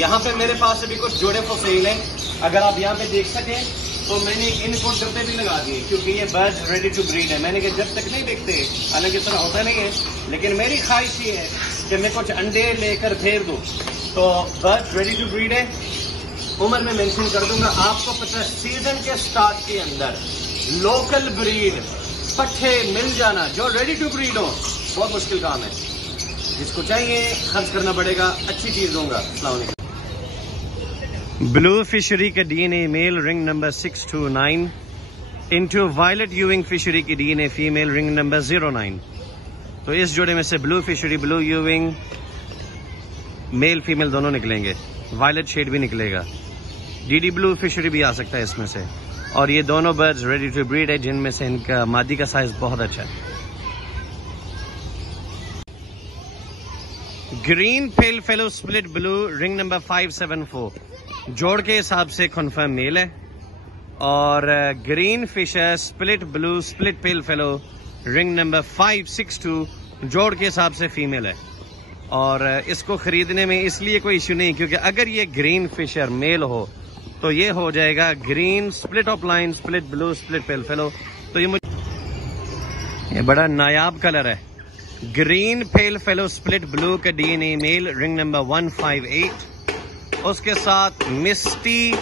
यहाँ पे मेरे पास अभी कुछ जोड़े फॉर सेल है। अगर आप यहाँ पे देख सकें तो मैंने इनको डब्बे भी लगा दिए, क्योंकि ये बर्ड्स रेडी टू ब्रीड है। मैंने कहा जब तक नहीं देखते, हालांकि इतना होता नहीं है, लेकिन मेरी ख्वाहिश ये है कि मैं कुछ अंडे लेकर फेर दूं। तो बर्ड्स रेडी टू ब्रीड है। उम्र में मेंशन कर दूंगा आपको। पता सीजन के स्टार्ट के अंदर लोकल ब्रीड पट्टे मिल जाना जो रेडी टू ब्रीड हो बहुत मुश्किल काम है। जिसको चाहिए खर्च करना पड़ेगा, अच्छी चीज दूंगा। ब्लू फिशरी का DNA male ring number 629 into violet euwing fischeri की डीएनए फीमेल रिंग नंबर 09। तो इस जोड़े में से blue fischeri, blue euwing male female दोनों निकलेंगे। वायलेट शेड भी निकलेगा। डीडी ब्लू फिशरी भी आ सकता है इसमें से। और ये दोनों बर्ड्स रेडी टू ब्रीड है, जिनमें से इनका मादी का साइज बहुत अच्छा है। Green pale fallow split blue ring number 574 जोड़ के हिसाब से कन्फर्म मेल है। और green Fischer split blue split pale fallow ring number 562 जोड़ के हिसाब से फीमेल है। और इसको खरीदने में इसलिए कोई इश्यू नहीं, क्योंकि अगर ये ग्रीन फिशर मेल हो तो ये हो जाएगा green split opaline split blue split pale fallow. तो ये बड़ा नायाब कलर है। Green pale fallow split blue का डीएनए मेल रिंग नंबर 158। उसके साथ misty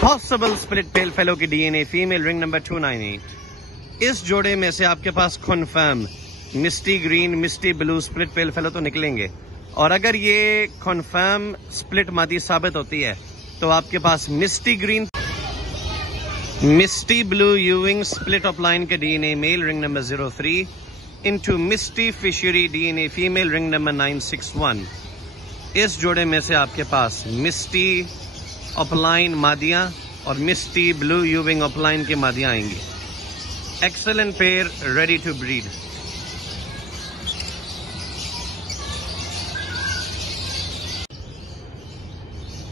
possible split pale fallow की डीएनए फीमेल रिंग नंबर 298। इस जोड़े में से आपके पास confirm misty green misty blue split pale fallow तो निकलेंगे। और अगर ये कन्फर्म स्प्लिट मादी साबित होती है तो आपके पास misty green misty blue euwing split opaline के DNA male ring number 03 into misty fischeri DNA female ring number 961। इस जोड़े में से आपके पास मिस्टी ऑपलाइन मादियां और मिस्टी ब्लू यूविंग ऑपलाइन की मादियां आएंगी। Excellent pair ready to breed.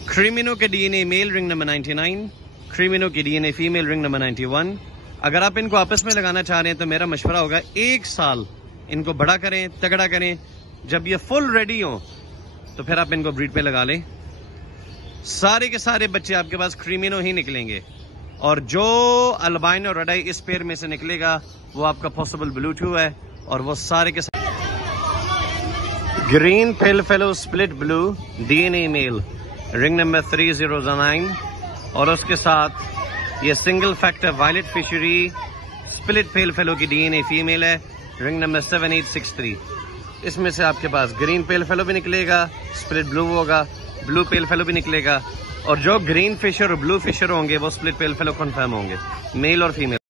Creamino के DNA male ring number 99, creamino की डीएनए फीमेल रिंग नंबर 91। अगर आप इनको आपस में लगाना चाह रहे हैं तो मेरा मशवरा होगा 1 साल इनको बड़ा करें, तगड़ा करें। जब ये फुल रेडी हो तो फिर आप इनको ब्रीड पे लगा लें। सारे के सारे बच्चे आपके पास क्रीमिनो ही निकलेंगे। और जो अल्बाइनो रेडाई इस पेयर में से निकलेगा वो आपका पॉसिबल ब्लू टू है। और वो सारे के सारे green pale fallow split blue DNA male ring number 309। और उसके साथ ये single factor violet Fischeri split pale fallow की डीएनए फीमेल है रिंग नंबर 7863। इसमें से आपके पास ग्रीन पेल फेलो भी निकलेगा, स्प्लिट ब्लू होगा, ब्लू पेल फेलो भी निकलेगा। और जो ग्रीन फिशर और ब्लू फिशर होंगे वो स्प्लिट पेल फेलो कंफर्म होंगे, मेल और फीमेल।